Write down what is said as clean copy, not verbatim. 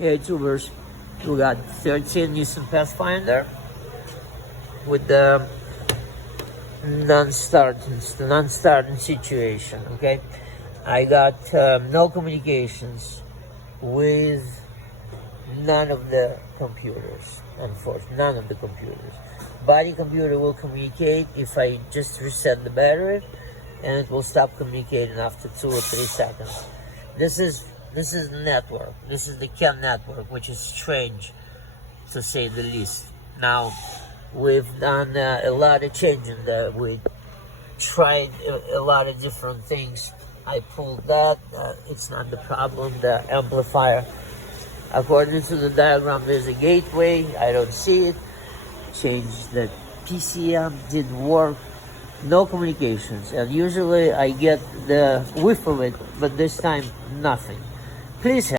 Yeah, tubers. We got 13 Nissan Pathfinder with the non-starting situation. Okay, I got no communications with none of the computers. Unfortunately, none of the computers. Body computer will communicate if I just reset the battery, and it will stop communicating after 2 or 3 seconds. This is the network. This is the comm network, which is strange to say the least. Now, we've done a lot of changing there. We tried a lot of different things. I pulled that. It's not the problem. The amplifier, according to the diagram, there's a gateway. I don't see it. Changed the PCM, didn't work. No communications, and usually I get the whiff of it, but this time nothing. Please help.